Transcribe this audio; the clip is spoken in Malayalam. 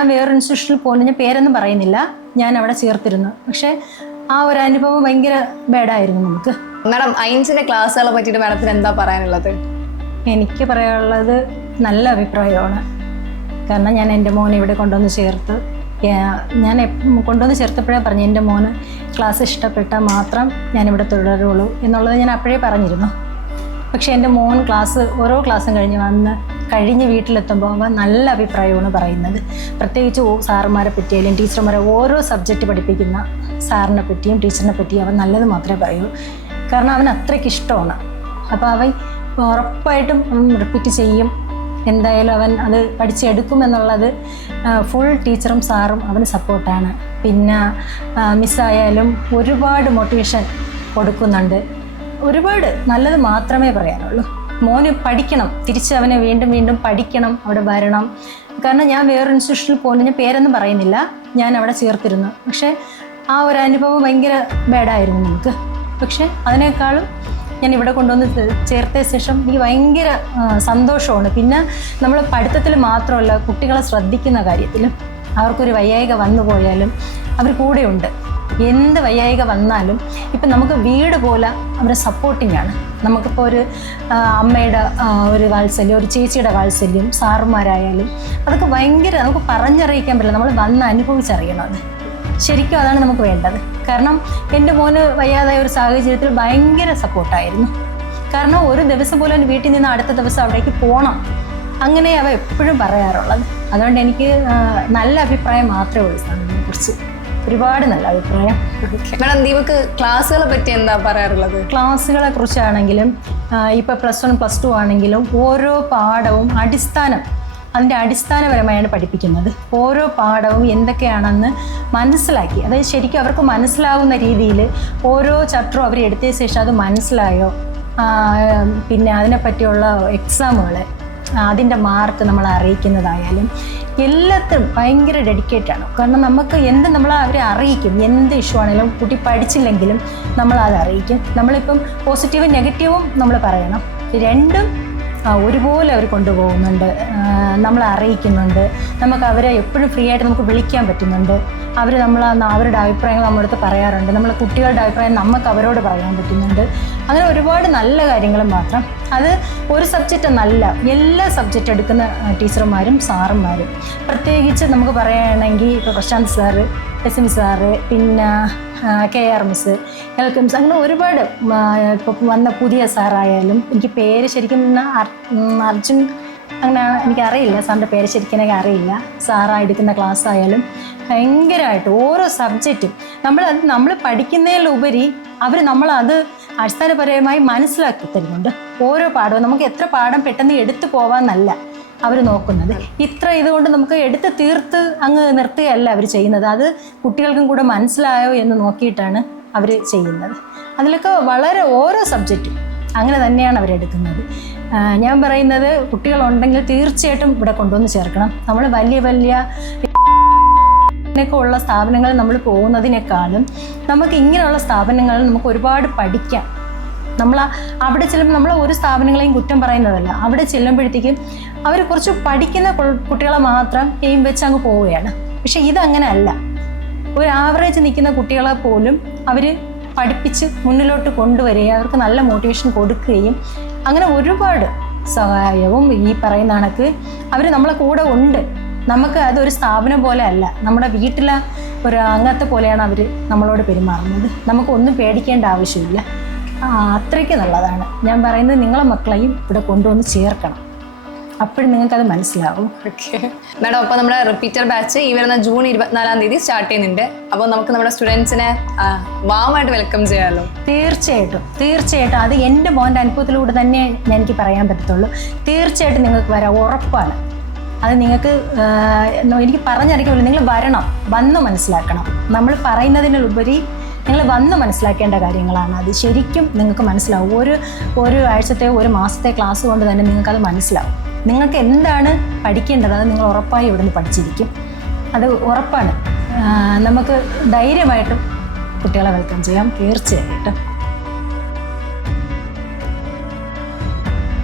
ഞാൻ വേറൊരു ഇൻസ്റ്റിറ്റ്യൂഷനിൽ പോകുന്നു, ഞാൻ പേരൊന്നും പറയുന്നില്ല, ഞാൻ അവിടെ ചേർത്തിരുന്നു. പക്ഷേ ആ ഒരു അനുഭവം ഭയങ്കര ബാഡായിരുന്നു നമുക്ക്. മാഡം ഐൻസിന്റെ ക്ലാസ്സുകളെ പറ്റിയിട്ട് മാഡത്തിന് എന്താ പറയാനുള്ളത്? എനിക്ക് പറയാനുള്ളത് നല്ല അഭിപ്രായമാണ്. കാരണം ഞാൻ എൻ്റെ മോനെ ഇവിടെ കൊണ്ടുവന്ന് ചേർത്ത്, ഞാൻ കൊണ്ടുവന്ന് ചേർത്തപ്പോഴേ പറഞ്ഞു എൻ്റെ മോന് ക്ലാസ് ഇഷ്ടപ്പെട്ടാൽ മാത്രം ഞാനിവിടെ തുടരുള്ളൂ എന്നുള്ളത് ഞാൻ അപ്പോഴേ പറഞ്ഞിരുന്നു. പക്ഷേ എൻ്റെ മോൻ ഓരോ ക്ലാസ്സും കഴിഞ്ഞ് വീട്ടിലെത്തുമ്പോൾ അവൻ നല്ല അഭിപ്രായമാണ് പറയുന്നത്. പ്രത്യേകിച്ച് സാറുമാരെ പറ്റിയാലും ടീച്ചർമാരെ ഓരോ സബ്ജക്റ്റ് പഠിപ്പിക്കുന്ന സാറിനെ പറ്റിയും ടീച്ചറിനെ പറ്റിയും അവൻ നല്ലത് മാത്രമേ പറയൂ. കാരണം അവൻ അത്രയ്ക്ക് ഇഷ്ടമാണ്. അപ്പോൾ അവൻ ഉറപ്പായിട്ടും റിപ്പീറ്റ് ചെയ്യും. എന്തായാലും അവൻ അത് പഠിച്ചെടുക്കുമെന്നുള്ളത് ഫുൾ ടീച്ചറും സാറും അവന് സപ്പോർട്ടാണ്. പിന്നെ മിസ്സായാലും ഒരുപാട് മോട്ടിവേഷൻ കൊടുക്കുന്നുണ്ട്. ഒരുപാട് നല്ലത് മാത്രമേ പറയാനുള്ളൂ. മോന് പഠിക്കണം, തിരിച്ച് അവനെ വീണ്ടും വീണ്ടും പഠിക്കണം, അവിടെ വരണം. കാരണം ഞാൻ വേറൊരു ഇൻസ്റ്റിറ്റ്യൂഷനിൽ പോകുന്നു, ഞാൻ പേരൊന്നും പറയുന്നില്ല, ഞാൻ അവിടെ ചേർത്തിരുന്നു. പക്ഷേ ആ ഒരു അനുഭവം ഭയങ്കര ബാഡായിരുന്നു നമുക്ക്. പക്ഷേ അതിനേക്കാളും ഞാൻ ഇവിടെ കൊണ്ടുവന്ന് ചേർത്ത ശേഷം എനിക്ക് ഭയങ്കര സന്തോഷമാണ്. പിന്നെ നമ്മൾ പഠിത്തത്തിൽ മാത്രമല്ല, കുട്ടികളെ ശ്രദ്ധിക്കുന്ന കാര്യത്തിലും അവർക്കൊരു വയ്യായിക വന്നു പോയാലും അവർ കൂടെയുണ്ട്. എന്ത് വയ്യായിക വന്നാലും ഇപ്പം നമുക്ക് വീട് പോലെ അവരെ സപ്പോർട്ടിങ് ആണ്. നമുക്കിപ്പോൾ ഒരു അമ്മയുടെ ഒരു വാത്സല്യം, ഒരു ചേച്ചിയുടെ വാത്സല്യം, സാറുമാരായാലും അതൊക്കെ ഭയങ്കര നമുക്ക് പറഞ്ഞറിയിക്കാൻ പറ്റില്ല. നമ്മൾ വന്ന് അനുഭവിച്ചറിയണം. അത് ശരിക്കും അതാണ് നമുക്ക് വേണ്ടത്. കാരണം എൻ്റെ മോന് വയ്യാതായ ഒരു സാഹചര്യത്തിൽ ഭയങ്കര സപ്പോർട്ടായിരുന്നു. കാരണം ഒരു ദിവസം പോലും വീട്ടിൽ നിന്ന് അടുത്ത ദിവസം അവിടേക്ക് പോകണം, അങ്ങനെ അവ എപ്പോഴും പറയാറുള്ളത്. അതുകൊണ്ട് എനിക്ക് നല്ല അഭിപ്രായം മാത്രമേ ഉള്ളൂ സാറിനെ കുറിച്ച്. ഒരുപാട് നല്ല അഭിപ്രായം. മാഡം ദീപക്ക് ക്ലാസ്സുകളെ പറ്റി എന്താ പറയാറുള്ളത്? ക്ലാസ്സുകളെ കുറിച്ചാണെങ്കിലും ഇപ്പോൾ +1 +2 ആണെങ്കിലും ഓരോ പാഠവും അതിൻ്റെ അടിസ്ഥാനപരമായാണ് പഠിപ്പിക്കുന്നത്. ഓരോ പാഠവും എന്തൊക്കെയാണെന്ന് മനസ്സിലാക്കി, അതായത് ശരിക്കും അവർക്ക് മനസ്സിലാവുന്ന രീതിയിൽ ഓരോ ചാപ്റ്ററും അവർ എടുത്ത ശേഷം അത് മനസ്സിലായോ, പിന്നെ അതിനെപ്പറ്റിയുള്ള എക്സാമുകൾ, അതിൻ്റെ മാർക്ക് നമ്മളെ അറിയിക്കുന്നതായാലും എല്ലാത്തിനും ഭയങ്കര ഡെഡിക്കേറ്റാണ്. കാരണം നമുക്ക് നമ്മൾ അവരെ അറിയിക്കും. എന്ത് ഇഷ്യൂ ആണെങ്കിലും കുട്ടി പഠിച്ചില്ലെങ്കിലും നമ്മളത് അറിയിക്കും. നമ്മളിപ്പം പോസിറ്റീവും നെഗറ്റീവും നമ്മൾ പറയണം. രണ്ടും ഒരുപോലെ അവർ കൊണ്ടുപോകുന്നുണ്ട്, നമ്മളെ അറിയിക്കുന്നുണ്ട്. നമുക്ക് അവരെ എപ്പോഴും ഫ്രീ ആയിട്ട് നമുക്ക് വിളിക്കാൻ പറ്റുന്നുണ്ട്. അവരുടെ അഭിപ്രായങ്ങൾ നമ്മുടെ അടുത്ത് പറയാറുണ്ട്. നമ്മളെ കുട്ടികളുടെ അഭിപ്രായം നമുക്ക് അവരോട് പറയാൻ പറ്റുന്നുണ്ട്. അങ്ങനെ ഒരുപാട് നല്ല കാര്യങ്ങൾ മാത്രം. അത് ഒരു സബ്ജക്റ്റ് എന്നല്ല, എല്ലാ സബ്ജക്റ്റ് എടുക്കുന്ന ടീച്ചർമാരും സാറുമാരും. പ്രത്യേകിച്ച് നമുക്ക് പറയുകയാണെങ്കിൽ ഇപ്പോൾ പ്രശാന്ത് സാറ്, SM സാറ്, പിന്നെ KR മിസ്, LK മിസ്, അങ്ങനെ ഒരുപാട്. ഇപ്പോൾ വന്ന പുതിയ സാറായാലും എനിക്ക് പേര് ശരിക്കും അർജുൻ അങ്ങനെ എനിക്കറിയില്ല, സാറിൻ്റെ പേര് ശരിക്കും എനിക്ക് അറിയില്ല. സാറായെടുക്കുന്ന ക്ലാസ് ആയാലും ഭയങ്കരമായിട്ട് ഓരോ സബ്ജക്റ്റും നമ്മൾ പഠിക്കുന്നതിലുപരി നമ്മളത് അടിസ്ഥാനപരമായി മനസ്സിലാക്കി തരുന്നുണ്ട്. ഓരോ പാഠവും നമുക്ക് എത്ര പാഠം പെട്ടെന്ന് എടുത്തു പോവാന്നല്ല അവർ നോക്കുന്നത്. ഇതുകൊണ്ട് നമുക്ക് എടുത്ത് തീർത്ത് അങ്ങ് നിർത്തുകയല്ല അവർ ചെയ്യുന്നത്. അത് കുട്ടികൾക്കും കൂടെ മനസ്സിലായോ എന്ന് നോക്കിയിട്ടാണ് അവർ ചെയ്യുന്നത്. അതിലൊക്കെ വളരെ ഓരോ സബ്ജക്റ്റും അങ്ങനെ തന്നെയാണ് അവരെടുക്കുന്നത്. ഞാൻ പറയുന്നത് കുട്ടികളുണ്ടെങ്കിൽ തീർച്ചയായിട്ടും ഇവിടെ കൊണ്ടുവന്ന് ചേർക്കണം. നമ്മൾ വലിയ ഉള്ള സ്ഥാപനങ്ങൾ നമ്മൾ പോകുന്നതിനേക്കാളും നമുക്ക് ഇങ്ങനെയുള്ള സ്ഥാപനങ്ങളിൽ നമുക്ക് ഒരുപാട് പഠിക്കാം. അവിടെ ചെല്ലുമ്പോൾ നമ്മൾ ഒരു സ്ഥാപനങ്ങളെയും കുറ്റം പറയുന്നതല്ല. അവിടെ ചെല്ലുമ്പോഴത്തേക്കും അവർ കുറച്ച് പഠിക്കുന്ന കുട്ടികളെ മാത്രം എയിം വെച്ച് അങ്ങ് പോവുകയാണ്. പക്ഷെ ഇതങ്ങനെ അല്ല. ഒരു ആവറേജ് നിൽക്കുന്ന കുട്ടികളെ പോലും അവർ പഠിപ്പിച്ച് മുന്നിലോട്ട് കൊണ്ടുവരികയും അവർക്ക് നല്ല മോട്ടിവേഷൻ കൊടുക്കുകയും അങ്ങനെ ഒരുപാട് സഹായവും ഈ പറയുന്ന കണക്ക് അവർ നമ്മളെ കൂടെ ഉണ്ട്. നമുക്ക് അതൊരു സ്ഥാപനം പോലെ അല്ല, നമ്മുടെ വീട്ടിലെ ഒരു അംഗത്തെ പോലെയാണ് അവർ നമ്മളോട് പെരുമാറുന്നത്. നമുക്കൊന്നും പേടിക്കേണ്ട ആവശ്യമില്ല. അത്രയ്ക്ക് നല്ലതാണ്. ഞാൻ പറയുന്നത് നിങ്ങളെ മക്കളെയും ഇവിടെ കൊണ്ടുവന്ന് ചേർക്കണം, അപ്പോഴും നിങ്ങൾക്കത് മനസ്സിലാവും. ഓക്കെ മാഡം, അപ്പോൾ നമ്മുടെ റിപ്പീറ്റർ ബാച്ച് ഈ വരുന്ന ജൂൺ 24-ാം തീയതി സ്റ്റാർട്ട് ചെയ്യുന്നുണ്ട്. അപ്പോൾ നമുക്ക് നമ്മുടെ സ്റ്റുഡൻസിനെ വാമായിട്ട് വെൽക്കം ചെയ്യാമല്ലോ? തീർച്ചയായിട്ടും അത് എൻ്റെ മോൻ്റെ അനുഭവത്തിലൂടെ തന്നെ എനിക്ക് പറയാൻ പറ്റത്തുള്ളൂ. തീർച്ചയായിട്ടും നിങ്ങൾക്ക് വരാം, ഉറപ്പാണ്. അത് നിങ്ങൾക്ക് എനിക്ക് പറഞ്ഞറിയിക്കില്ല. നിങ്ങൾ വരണം, വന്ന് മനസ്സിലാക്കണം. നമ്മൾ പറയുന്നതിനുപരി നിങ്ങൾ വന്ന് മനസ്സിലാക്കേണ്ട കാര്യങ്ങളാണ്. അത് ശരിക്കും നിങ്ങൾക്ക് മനസ്സിലാവും. ഒരു ആഴ്ചത്തെ ഒരു മാസത്തെ ക്ലാസ് കൊണ്ട് തന്നെ നിങ്ങൾക്കത് മനസ്സിലാവും. നിങ്ങൾക്ക് എന്താണ് പഠിക്കേണ്ടത് അത് നിങ്ങൾ ഉറപ്പായി ഇവിടെ നിന്ന് പഠിച്ചിരിക്കും. അത് ഉറപ്പാണ്. നമുക്ക് ധൈര്യമായിട്ടും കുട്ടികളെ വെൽക്കം ചെയ്യാം തീർച്ചയായിട്ടും.